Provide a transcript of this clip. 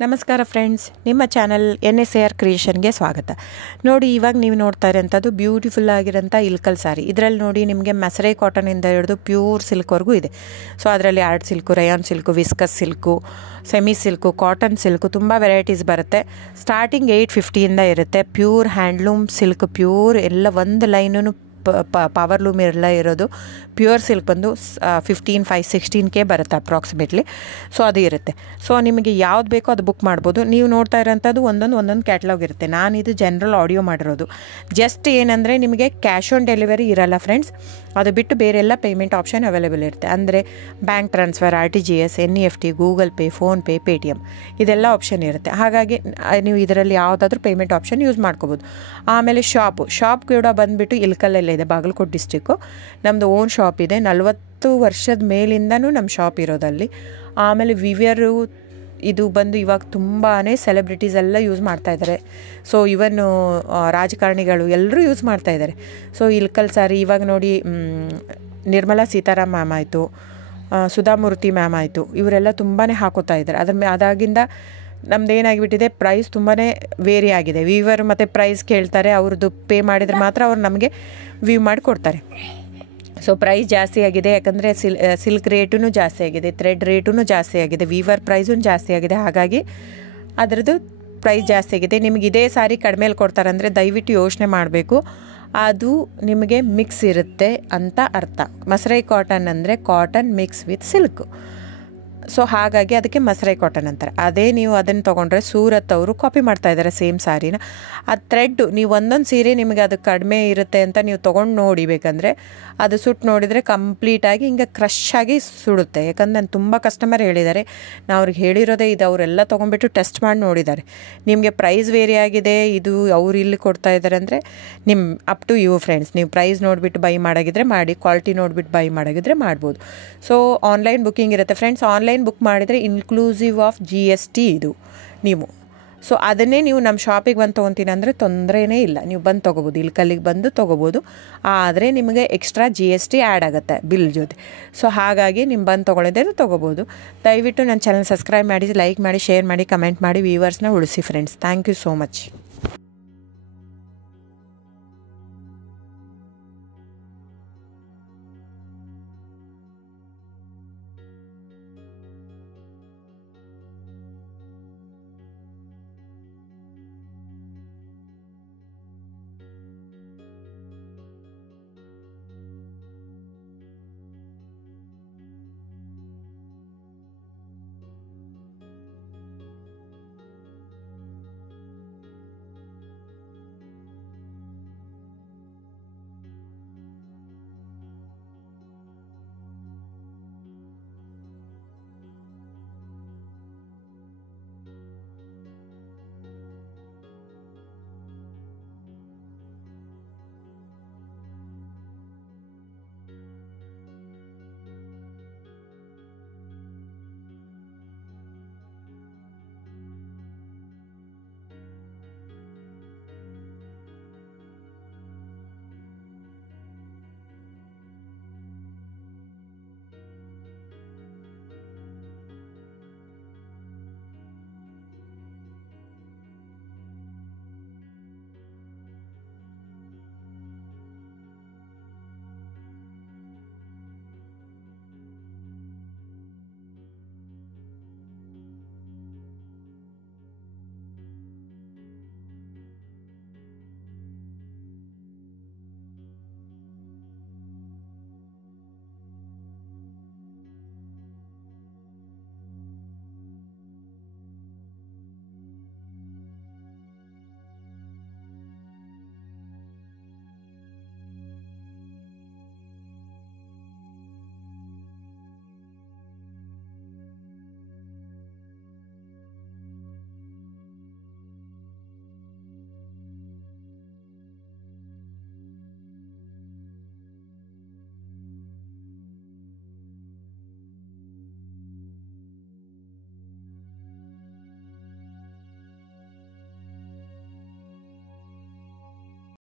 ನಮಸ್ಕಾರ ಫ್ರೆಂಡ್ಸ್, ನಿಮ್ಮ channel NSAR ಕ್ರಿಯೇಷನ್ಗೆ ಸ್ವಾಗತ. ನೋಡಿ, ಇವಾಗ ನೀವು ನೋಡ್ತಾ ಇರೋಂಥದ್ದು ಬ್ಯೂಟಿಫುಲ್ ಆಗಿರೋಂಥ ಇಲ್ಕಲ್ ಸಾರಿ. ಇದರಲ್ಲಿ ನೋಡಿ ನಿಮಗೆ ಮಸರೈ ಕಾಟನಿಂದ ಹಿಡಿದು ಪ್ಯೂರ್ ಸಿಲ್ಕ್ವರೆಗೂ ಇದೆ. ಸೊ ಅದರಲ್ಲಿ art silk, Riyan silk, viscus silk, semi silk, cotton silk ತುಂಬ ವೆರೈಟೀಸ್ ಬರುತ್ತೆ. ಸ್ಟಾರ್ಟಿಂಗ್ 850ಇಂದ ಇರುತ್ತೆ. ಪ್ಯೂರ್ ಹ್ಯಾಂಡ್ಲೂಮ್ ಸಿಲ್ಕ್, ಪ್ಯೂರ್ ಎಲ್ಲ ಒಂದು ಲೈನು ಪವರ್ ಲೂಮ್ ಎಲ್ಲ ಇರೋದು. ಪ್ಯೂರ್ ಸಿಲ್ಕ್ ಬಂದು 16K ಬರುತ್ತೆ ಅಪ್ರಾಕ್ಸಿಮೇಟ್ಲಿ. ಸೊ ಅದು ಇರುತ್ತೆ. ಸೊ ನಿಮಗೆ ಯಾವ್ದು ಬೇಕೋ ಅದು ಬುಕ್ ಮಾಡ್ಬೋದು. ನೀವು ನೋಡ್ತಾ ಇರೋಂಥದ್ದು ಒಂದೊಂದು ಕ್ಯಾಟ್ಲಾಗ್ ಇರುತ್ತೆ. ನಾನಿದು ಜನರಲ್ ಆಡಿಯೋ ಮಾಡಿರೋದು. ಜಸ್ಟ್ ಏನಂದರೆ ನಿಮಗೆ ಕ್ಯಾಶ್ ಆನ್ ಡೆಲಿವರಿ ಇರಲ್ಲ ಫ್ರೆಂಡ್ಸ್. ಅದು ಬಿಟ್ಟು ಬೇರೆಲ್ಲ ಪೇಮೆಂಟ್ ಆಪ್ಷನ್ ಅವೈಲೇಬಲ್ ಇರುತ್ತೆ. ಅಂದರೆ bank transfer, RTGS, NEFT, Google pay, PhonePe, Paytm ಇದೆಲ್ಲ ಆಪ್ಷನ್ ಇರುತ್ತೆ. ಹಾಗಾಗಿ ನೀವು ಇದರಲ್ಲಿ ಯಾವುದಾದ್ರೂ ಪೇಮೆಂಟ್ ಆಪ್ಷನ್ ಯೂಸ್ ಮಾಡ್ಕೋಬೋದು. ಆಮೇಲೆ ಶಾಪ್ ಕೂಡ ಬಂದುಬಿಟ್ಟು ಇಲ್ಕಲ್ಲೆಲ್ಲ ಇದೆ, ಬಾಗಲಕೋಟೆ ಡಿಸ್ಟಿಕ್ಕು. ನಮ್ಮದು ಓನ್ ಶಾಪ್ ಇದೆ. 40 ವರ್ಷದ ಮೇಲಿಂದನೂ ನಮ್ಮ ಶಾಪ್ ಇರೋದಲ್ಲಿ. ಆಮೇಲೆ ವಿವಿಯರು ಇದು ಬಂದು ಇವಾಗ ತುಂಬಾ ಸೆಲೆಬ್ರಿಟೀಸ್ ಎಲ್ಲ ಯೂಸ್ ಮಾಡ್ತಾಯಿದ್ದಾರೆ. ಸೊ ಇವನ್ನು ರಾಜಕಾರಣಿಗಳು ಎಲ್ಲರೂ ಯೂಸ್ ಮಾಡ್ತಾಯಿದ್ದಾರೆ. ಸೊ ಇಲ್ಕಲ್ ಸಾರಿ ಇವಾಗ ನೋಡಿ, ನಿರ್ಮಲಾ ಸೀತಾರಾಮ್ ಮ್ಯಾಮ್ ಆಯಿತು, ಸುಧಾಮೂರ್ತಿ ಮ್ಯಾಮ್ ಆಯಿತು, ಇವರೆಲ್ಲ ತುಂಬಾ ಹಾಕೋತಾ ಇದ್ದಾರೆ. ಅದಾಗಿಂದ ನಮ್ದು ಏನಾಗಿಬಿಟ್ಟಿದೆ, ಪ್ರೈಸ್ ತುಂಬಾ ವೇರಿ ಆಗಿದೆ. ವೀವರ್ ಮತ್ತು ಪ್ರೈಸ್ ಕೇಳ್ತಾರೆ, ಅವ್ರದ್ದು ಪೇ ಮಾಡಿದರೆ ಮಾತ್ರ ಅವ್ರು ನಮಗೆ ವ್ಯೂ ಮಾಡಿ ಕೊಡ್ತಾರೆ. ಸೊ ಪ್ರೈಸ್ ಜಾಸ್ತಿ ಆಗಿದೆ, ಯಾಕಂದರೆ ಸಿಲ್ಕ್ ರೇಟೂ ಜಾಸ್ತಿ ಆಗಿದೆ, ಥ್ರೆಡ್ ರೇಟೂ ಜಾಸ್ತಿ ಆಗಿದೆ, ವೀವರ್ ಪ್ರೈಸೂ ಜಾಸ್ತಿ ಆಗಿದೆ. ಹಾಗಾಗಿ ಅದರದ್ದು ಪ್ರೈಸ್ ಜಾಸ್ತಿ ಆಗಿದೆ. ನಿಮಗೆ ಇದೇ ಸಾರಿ ಕಡಿಮೆಲಿ ಕೊಡ್ತಾರಂದರೆ ದಯವಿಟ್ಟು ಯೋಚನೆ ಮಾಡಬೇಕು. ಅದು ನಿಮಗೆ ಮಿಕ್ಸ್ ಇರುತ್ತೆ ಅಂತ ಅರ್ಥ. ಮಸರೈ ಕಾಟನ್ ಅಂದರೆ cotton mix with silk. So ಹಾಗಾಗಿ ಅದಕ್ಕೆ ಮಸರೈ ಕಾಟನ್ ಅಂತಾರೆ. ಅದೇ ನೀವು ಅದನ್ನು ತೊಗೊಂಡ್ರೆ ಸೂರತ್ ಅವರು ಕಾಪಿ ಮಾಡ್ತಾಯಿದ್ದಾರೆ ಸೇಮ್ ಸಾರಿನ. ಆ ಥ್ರೆಡ್ಡು ನೀವು ಒಂದೊಂದು ಸೀರೆ ನಿಮಗೆ ಅದು ಕಡಿಮೆ ಇರುತ್ತೆ ಅಂತ ನೀವು ತೊಗೊಂಡು ನೋಡಿ, ಬೇಕಂದರೆ ಅದು ಸುಟ್ಟು ನೋಡಿದರೆ ಕಂಪ್ಲೀಟಾಗಿ ಹಿಂಗೆ ಕ್ರಶ್ ಆಗಿ ಸುಡುತ್ತೆ. ಯಾಕಂದ್ರೆ ನಾನು ತುಂಬ ಕಸ್ಟಮರ್ ಹೇಳಿದ್ದಾರೆ, ನಾವು ಅವ್ರಿಗೆ ಹೇಳಿರೋದೇ ಇದು. ಅವರೆಲ್ಲ ತೊಗೊಂಡ್ಬಿಟ್ಟು ಟೆಸ್ಟ್ ಮಾಡಿ ನೋಡಿದ್ದಾರೆ. ನಿಮಗೆ ಪ್ರೈಸ್ ವೇರಿ ಆಗಿದೆ, ಇದು ಅವ್ರು ಇಲ್ಲಿ ಕೊಡ್ತಾ ಇದ್ದಾರೆ ಅಂದರೆ ನಿಮ್ಮ ಅಪ್ ಟು ಯು ಫ್ರೆಂಡ್ಸ್. ನೀವು ಪ್ರೈಸ್ ನೋಡಿಬಿಟ್ಟು ಬೈ ಮಾಡೋಗಿದ್ರೆ ಮಾಡಿ, ಕ್ವಾಲಿಟಿ ನೋಡಿಬಿಟ್ಟು ಬೈ ಮಾಡೋಗಿದ್ರೆ ಮಾಡ್ಬೋದು. ಸೊ ಆನ್ಲೈನ್ ಬುಕ್ಕಿಂಗ್ ಇರುತ್ತೆ ಫ್ರೆಂಡ್ಸ್. ಆನ್ಲೈನ್ ಬುಕ್ ಮಾಡಿದರೆ ಇನ್ಕ್ಲೂಸಿವ್ ಆಫ್ GST ಇದು ನೀವು. ಸೊ ಅದನ್ನೇ ನೀವು ನಮ್ಮ ಶಾಪಿಗೆ ಬಂದು ತೊಗೊತೀನಿ ಅಂದರೆ ತೊಂದರೆನೇ ಇಲ್ಲ, ನೀವು ಬಂದು ತೊಗೋಬೋದು, ಇಲ್ಕಲ್ಲಿಗೆ ಬಂದು ತೊಗೋಬೋದು. ಆದರೆ ನಿಮಗೆ ಎಕ್ಸ್ಟ್ರಾ GST ಆ್ಯಡ್ ಆಗುತ್ತೆ ಬಿಲ್ ಜೊತೆ. ಸೊ ಹಾಗಾಗಿ ನೀವು ಬಂದು ತೊಗೊಳ್ಳೋದೇ ತೊಗೋಬೋದು. ದಯವಿಟ್ಟು ನನ್ನ ಚಾನಲ್ ಸಬ್ಸ್ಕ್ರೈಬ್ ಮಾಡಿ, ಲೈಕ್ ಮಾಡಿ, ಶೇರ್ ಮಾಡಿ, ಕಮೆಂಟ್ ಮಾಡಿ, ವ್ಯೂವರ್ಸ್ನ ಉಳಿಸಿ friends. Thank you so much.